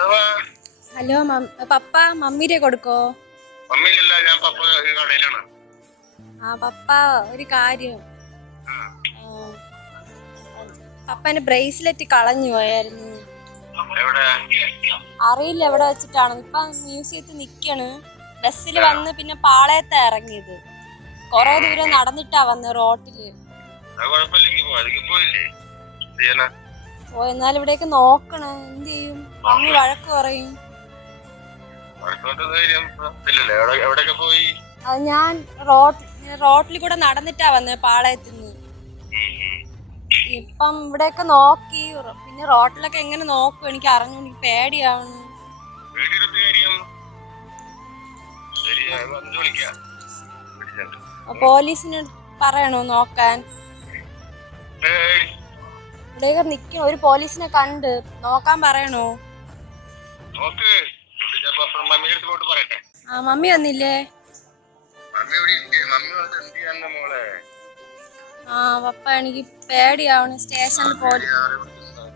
Hello പപ്പ മമ്മീരെ കൊടുക്കോ? പപ്പ ഒരു കാര്യം, പപ്പന്റെ ബ്രേസ്ലെറ്റ് കളഞ്ഞു പോയായിരുന്നു. അറിയില്ല എവിടെ വെച്ചിട്ടാണ്. ഇപ്പൊ മ്യൂസിയത്തിൽ നിക്കാണ്. ബസ്സിൽ വന്ന് പിന്നെ പാളയത്താ ഇറങ്ങിയത്. കൊറേ ദൂരം നടന്നിട്ടാ വന്നത് റോട്ടില്. എന്നാലും ഇവിടേക്ക് നോക്കണം. എന്ത് ചെയ്യും? മമ്മി വഴക്ക് പറയും. ഞാൻ റോട്ടിൽ കൂടെ നടന്നിട്ടാ വന്നത് പാളയത്തുനിന്ന്. ഇപ്പം ഇവിടെയൊക്കെ നോക്കി, പിന്നെ റോട്ടിലൊക്കെ എങ്ങനെ നോക്കും എനിക്ക് അറിഞ്ഞു. എനിക്ക് പേടിയാവുന്നു. പോലീസിന് പറയണോ നോക്കാൻ? ഇവിടെയൊക്കെ നിക്കണം. ഒരു പോലീസിനെ കണ്ട് നോക്കാൻ പറയണോ? മമ്മി വന്നില്ലേ? പപ്പ എനിക്ക് പേടിയാവണ്. സ്റ്റേഷനിൽ പോയി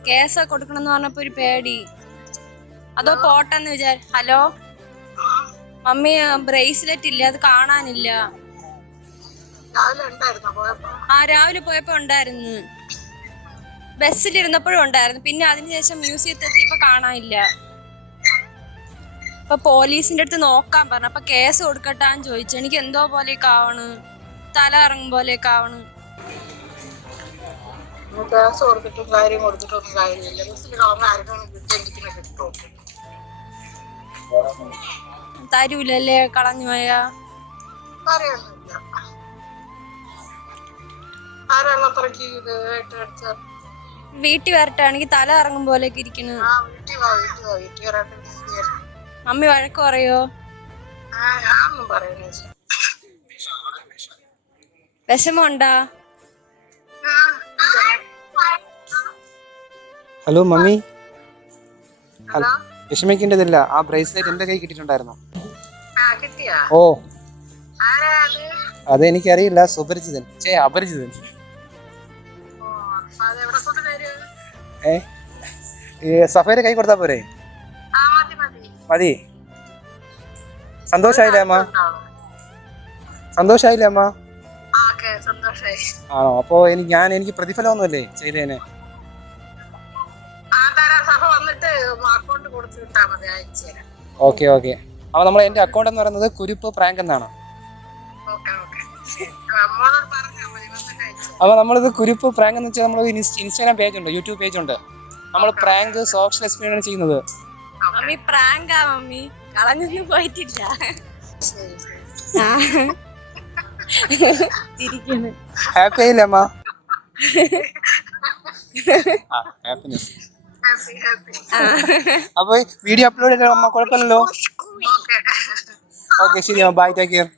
കേസൊക്കെ കൊടുക്കണമെന്ന് പറഞ്ഞപ്പോ ഒരു പേടി. അതോ പോട്ടെന്ന് വിചാരിച്ചു. ഹലോ മമ്മി, ബ്രേസ്ലെറ്റ് ഇല്ല, അത് കാണാനില്ല. രാവിലെ പോയപ്പോ ഉണ്ടായിരുന്നു. ബസ്സിലിരുന്നപ്പോഴും ഉണ്ടായിരുന്നു. പിന്നെ അതിനുശേഷം മ്യൂസിയത്തിൽ എത്തിയപ്പോ കാണാനില്ല. ഇപ്പൊ പോലീസിന്റെ അടുത്ത് നോക്കാൻ പറഞ്ഞു. അപ്പൊ കേസ് കൊടുക്കട്ടാന്ന് ചോദിച്ചു. എനിക്ക് എന്തോ പോലെയൊക്കെ ആവണ്, തല ഇറങ്ങും പോലെയൊക്കെ ആവണ്. തരൂലല്ലേ കളഞ്ഞു പോയാ? വീട്ടിൽ വരട്ടാണെങ്കിൽ തല ഇറങ്ങും പോലെയൊക്കെ ഇരിക്കുന്നു. മമ്മി വഴക്ക് പറയോ? വിഷമമുണ്ടാ? ഹലോ മമ്മി, വിഷമിക്കേണ്ടതില്ല. ആ ബ്രേസ്ലെറ്റ് എന്റെ കൈ കിട്ടിയിട്ടുണ്ടായിരുന്നു. ഓ, അതെനിക്കറിയില്ല. സുപരിചിതൻ, അപരിചിതൻ. സഫയുടെ കൈ കൊടുത്താ പോരെ? മതി. സന്തോഷായില്ലേ അമ്മ? സന്തോഷായില്ലേ അമ്മ? ആണോ? അപ്പൊ എനിക്ക് പ്രതിഫലമൊന്നുമല്ലേ ചെയ്തേനെ? Okay okay. അപ്പൊ നമ്മൾ എന്റെ അക്കൗണ്ട് എന്ന് പറയുന്നത് കുരുപ്പ് പ്രാങ്ക് എന്നാണ്. അപ്പൊ നമ്മളിത് കുരുപ്പ് പ്രാങ്ക് എന്ന് വെച്ചാൽ നമ്മൾ ഇൻസ്റ്റാഗ്രാം പേജ് ഉണ്ട്, യൂട്യൂബ് പേജ് ഉണ്ട്. നമ്മൾ പ്രാങ്ക് സോഷ്യൽ എക്സ്പീരിയൻസ് ചെയ്യുന്നത്. മമ്മി പ്രാങ്കാ മമ്മി, കളഞ്ഞൊന്നും പോയിട്ടില്ല. ഹാപ്പി ആയില്ലേ അമ്മ? ഹാപ്പിനെസ്. അപ്പൊ വീഡിയോ അപ്ലോഡ് ചെയ്ത അമ്മ കുഴപ്പമില്ലല്ലോ? ഓക്കെ ശരി അമ്മ, ബൈ, ടേക്ക് കെയർ.